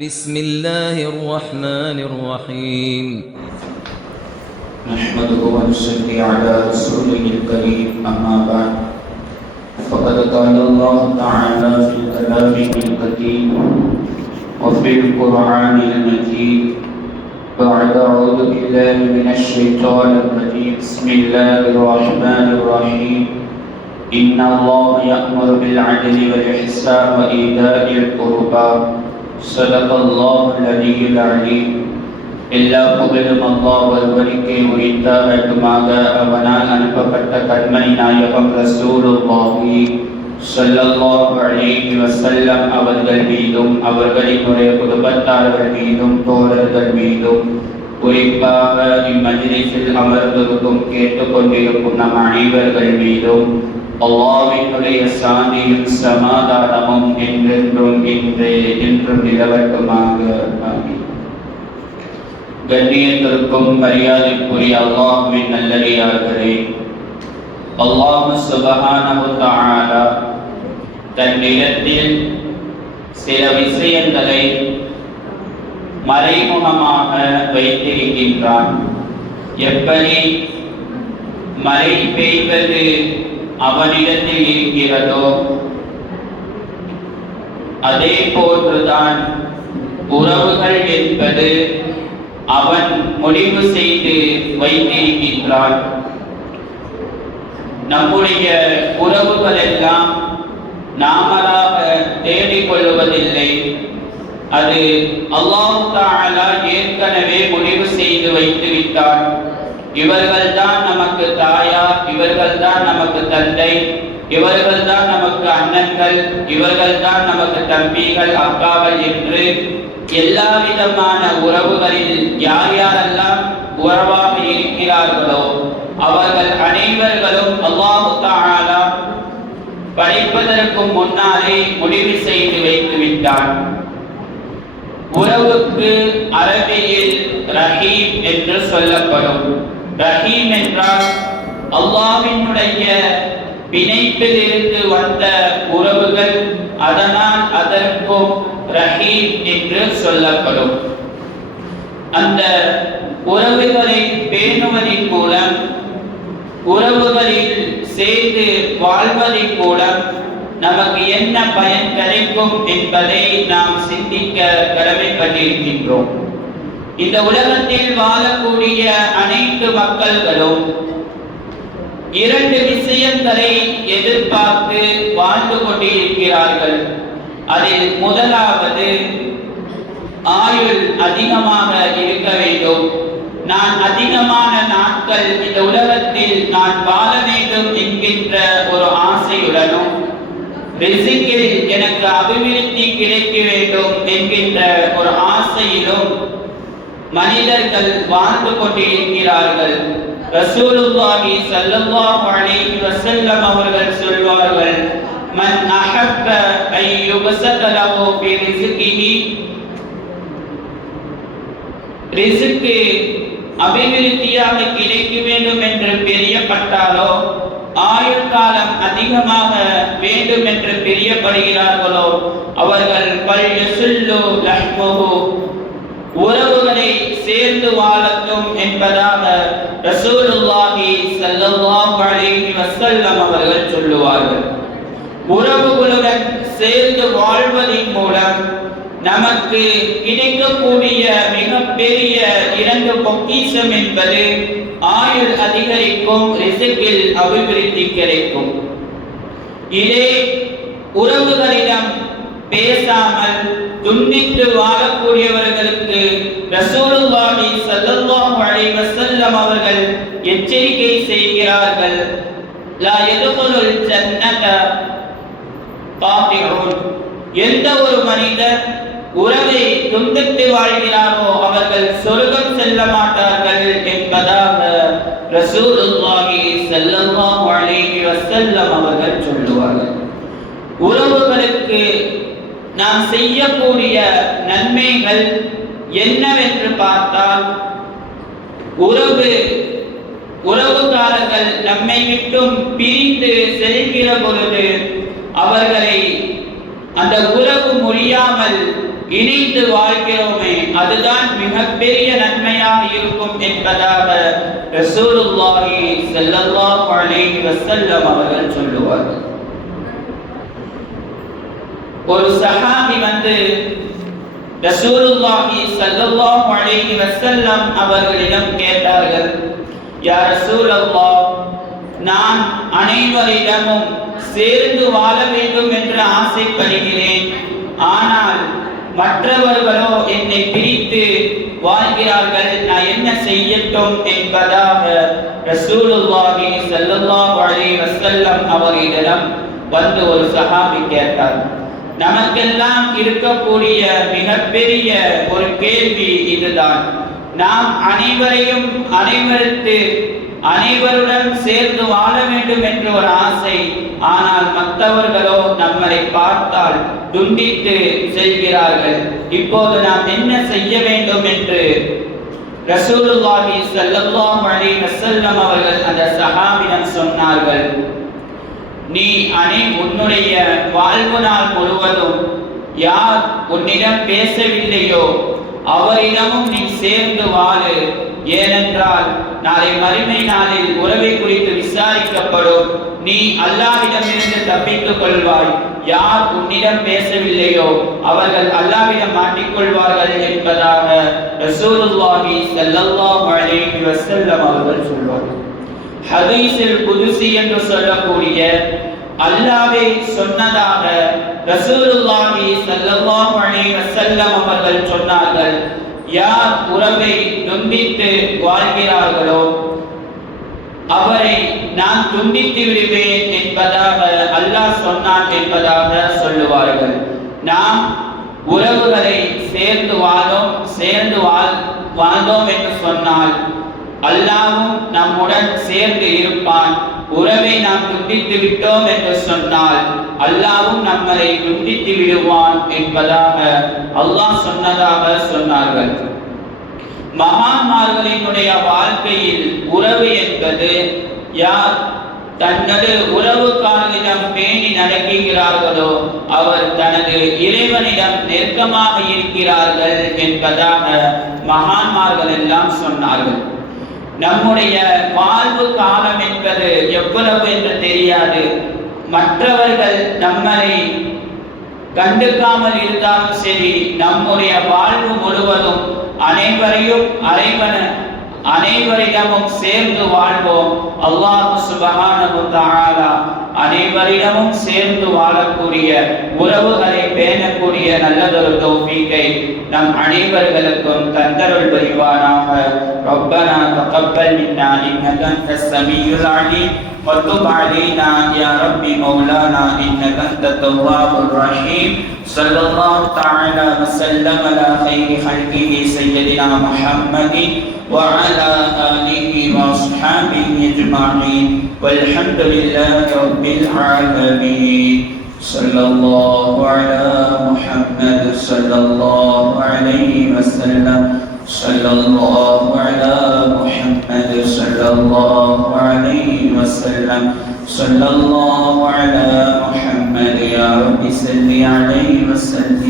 بسم الله الرحمن الرحيم نحمده ونصلي على رسوله الكريم أما بعد فقد قال الله تعالى في كلامه القديم وفي القرآن المجيد بعد أعوذ بالله من الشيطان الرجيم بسم الله الرحمن الرحيم إن الله يأمر بالعدل والإحسان وإيتاء القربى صدق الله العلي العليم எல்லா புகழும் அல்லாஹ் ஒருவனுக்கே உரித்தாகட்டுமாக. அவனால் அனுப்பப்பட்ட கண்மணி நாயகம் ரசூலுல்லாஹி ஸல்லல்லாஹு அலைஹி வஸல்லம் அவர்கள் மீதும் அவர்களினுடைய குடும்பத்தார்கள் மீதும் தோழர்கள் மீதும் குறிப்பாக இம்மஜ்லிஸில் அமர்ந்திருக்கும் கேட்டுக்கொண்டிருக்கும் நம் அனைவர்கள் மீதும் அல்லாஹ்வினுடைய சாந்தியும் சமாதானமும் என்றென்றும் என்றும் நிலவட்டுமாக. ஆமீன். கண்ணியத்திற்கும் மரியாதைக்குரிய அல்லாஹ்வின் நல்லடியார்களே, அல்லாஹ் சுப்ஹானஹு வ தஆலா தன்னிடத்தில் சில விஷயங்களை மறைமுகமாக வைத்திருக்கின்றான். எப்படி மழை பெய்வது அவனிடத்தில் இருக்கிறதோ அதே போன்றுதான் உறவுகள் என்பது அவன் முடிவு செய்து வைத்திருக்கின்றான். நம்முடைய உறவுகள் எல்லாம் நாமளாக தேடிக்கொள்வதில்லை. அது அல்லாஹ் தஆலா ஏற்கனவே முடிவு செய்து வைத்து விட்டார். இவர்கள் தான் நமக்கு தாயார், இவர்கள் தான் நமக்கு தந்தை, இவர்கள் தான் நமக்கு அண்ணன்கள், இவர்கள் தான் நமக்கு தம்பிகள், அக்காக்கள் என்று எல்லா விதமான உறவுகளில் யார் யாரெல்லாம் உறவாக இருக்கிறார்களோ அவர்கள் அனைவர்களும் அல்லாஹ் தஆலா படைப்பதற்கு முன்னாலே முடிவு செய்து வைத்து விட்டான். உறவுக்கு அரபியில் ரஹீம் என்று சொல்லப்படும். ரஹீம் என்றால் அல்லாஹ்வினுடைய பிணைப்பில் இருந்து வந்த உறவுகள், அதனால் அதற்கும் ரஹீம் என்று சொல்லப்படும். அந்த உறவுகளை பேணுவதன் மூலம், உறவுகளில் சேர்ந்து வாழ்வதன் மூலம் நமக்கு என்ன பயன் கிடைக்கும் என்பதை நாம் சிந்திக்க கடமைப்பட்டிருக்கின்றோம். இந்த உலகத்தில் வாழக்கூடிய அனைத்து மக்கள்களும் இரண்டு விஷயங்களை எதிர்பார்த்து வாழ்ந்து கொண்டிருக்கிறார்கள். அதில் முதலாவது, ஆயுள் அதிகமாக இருக்க வேண்டும். நான் அதிகமான நாட்கள் இந்த உலகத்தில் நான் வாழ வேண்டும் என்கின்ற ஒரு ஆசையுடனும், ரிஸ்கில் எனக்கு அபிவிருத்தி கிடைக்க வேண்டும் என்கின்ற ஒரு ஆசையிலும் மனிதர்கள் வாழ்ந்து கொண்டிருக்கிறார்கள். ரசூலுல்லாஹி ஸல்லல்லாஹு அலைஹி வஸல்லம் அவர்கள் சொல்வார்கள், மன் அஹப்ப அன் யுபஸத லஹு ஃபி ரிஸ்கிஹி, ரிஸ்க் அபிவிருத்தியாக கிடைக்க வேண்டும் என்று பிரியப்பட்டாலோ, ஆயுள் காலம் அதிகமாக வேண்டும் என்று பிரியப்படுகிறார்களோ அவர்கள் பல்யசுல்லு லஹ்முஹு, உறவுகளை சேர்ந்து வாழட்டும் என்பதாக ரசூலுல்லாஹி ஸல்லல்லாஹு அலைஹி வஸல்லம் அவர்கள் சொல்லுவார்கள். உறவுகளுடன் சேர்ந்து வாழ்வதன் மூலம் நமக்கு கிடைக்கக்கூடிய மிகப்பெரிய இரண்டு பொக்கிஷம் என்பது ஆயுள் அதிகரிக்கும், ரிஸ்கில் அபிவிருத்தி கிடைக்கும். இதே உறவுகளிடம் பேசாமல் துண்டித்து வாழக்கூடியவர்களுக்கு ரசூலுல்லாஹி ஸல்லல்லாஹு அலைஹி வஸல்லம் அவர்கள் எச்சரிக்கை செய்கிறார்கள், லா யதுகுலுல் ஜன்னத காதிஉன், எந்த ஒரு மனிதர் உறவை துண்டித்து வாழ்கிறாரோ அவர்கள் சொர்க்கம் செல்ல மாட்டார்கள் என்பதாக ரசூலுல்லாஹி ஸல்லல்லாஹு அலைஹி வஸல்லம் அவர்கள் சொல்லுவார்கள். உறவுகளுக்கு நாம் செய்யக்கூடிய நன்மைகள் என்னவென்று பார்த்தால், உறவுக்காரர்கள் நம்மை விட்டும் பிரிந்து செல்கிற பொழுது அவர்களை அந்த உறவு முடியாமல் இணைந்து வாழ்கிறோமே அதுதான் மிகப்பெரிய நன்மையாக இருக்கும் என்பதாக ரசூலுல்லாஹி ஸல்லல்லாஹு அலைஹி வஸல்லம் அவர்கள் சொல்லுவார்கள். ஒரு சஹாபி வந்து ரசூலுல்லாஹி ஸல்லல்லாஹு அலைஹி வஸல்லம் அவர்களிடம் கேட்டார்கள், யா ரசூலல்லாஹ், நான் அனைவரிடமும் சேர்ந்து வாழ வேண்டும் என்று ஆசைப்படுகிறேன், ஆனால் மற்றவர்களோ என்னை பிரித்து வாழ்கிறார்கள், நான் என்ன செய்யட்டும் என்பதாக ரசூலுல்லாஹி ஸல்லல்லாஹு அலைஹி வஸல்லம் அவர்களிடம் வந்து ஒரு சஹாபி கேட்டார். நமக்கெல்லாம் இருக்கக்கூடிய மிகப்பெரிய ஒரு கேள்வி இதுதான். நாம் அனைவருடன் சேர்ந்து வாழ வேண்டும் என்ற ஒரு ஆசை, ஆனால் மற்றவர்களோ நம்மளை பார்த்தால் துண்டித்து செல்கிறார்கள். இப்போது நாம் என்ன செய்ய வேண்டும் என்று ரசூலுல்லாஹி ஸல்லல்லாஹு அலைஹி வஸல்லம் அவர்கள் அந்த சஹாபியிடம் சொன்னார்கள். நீ உன்னுடைய வாழ்வு நாள் முழுவதும் யார் உன்னிடம் பேசவில்லையோ அவரிடமும் நீ சேர்ந்து வாழு. ஏனென்றால் நாளை மறுமை நாளில் உறவை குறித்து விசாரிக்கப்படும். நீ அல்லாஹ்விடமிருந்து தப்பித்துக் கொள்வாய். யார் உன்னிடம் பேசவில்லையோ அவர்கள் அல்லாஹ்விடம் மாட்டிக்கொள்வார்கள் என்பதாக ரசூலுல்லாஹி ஸல்லல்லாஹு அலைஹி வஸல்லம் அவர்கள் சொல்வார்கள். ஹதீஸில் குதுசி என்று சொல்லக்கூடிய அல்லாஹ்வே சொன்னதாக ரசூலுல்லாஹி ஸல்லல்லாஹு அலைஹி வஸல்லம் அவர்கள் சொன்னார்கள், யார் உறவை துண்டித்து வாழ்கிறார்களோ அவரை நான் துண்டித்து விடுவேன் என்பதாக அல்லாஹ் சொன்னான் என்பதாக சொல்லுவார்கள். நாம் உறவுகளை சேர்ந்து வாழ்ந்தோம் என்று சொன்னால் அல்லாஹ்வும் நம்முடன் சேர்ந்து இருப்பான். உறவை நாம் துண்டித்து விட்டோம் என்று சொன்னால் அல்லாஹ்வும் நம்மளை துண்டித்து விடுவான் என்பதாக அல்லாஹ் சொன்னதாக சொன்னார்கள். மகான்மார்களினுடைய வாழ்க்கையில் உறவு என்பது யார் தனது உறவுக்காரரிடம் பேணி நடக்கிறார்களோ அவர் தனது இறைவனிடம் நெருக்கமாக இருக்கிறார்கள் என்பதாக மகான்மார்கள் எல்லாம் சொன்னார்கள். நம்முடைய வாழ்வு காலம் என்பது எவ்வளவு என்று தெரியாது. மற்றவர்கள் நம்மளை கண்டுக்காமல் இருந்தாலும் சரி, நம்முடைய வாழ்வு முழுவதும் அனைவரிடமும் சேர்ந்து வாழ்வோம். அல்லாஹ் சுப்ஹானஹு வ தஆலா அனைவரிடமும் சேர்ந்து வாழக்கூடிய உறவுகளை பேணக்கூடிய நல்லதொரு தௌஃபீகை நம் அனைவர்களுக்கும் தந்தருள் புரிவானாக. ரப்பனா தகப்பல் மின்னா இன்னக அன்தஸ் ஸமீஉல் அலீம் وتب علينا يا رب مولانا إنك أنت التواب الرحيم. صلى الله تعالى وسلم على خير خلقه سيدنا محمد وعلى آله وأصحابه أجمعين والحمد لله رب العالمين. صلى الله على محمد صلى الله عليه وسلم. صلى الله على محمد صلى الله عليه وسلم. صلى الله على محمد يا رب صل عليه وسلم.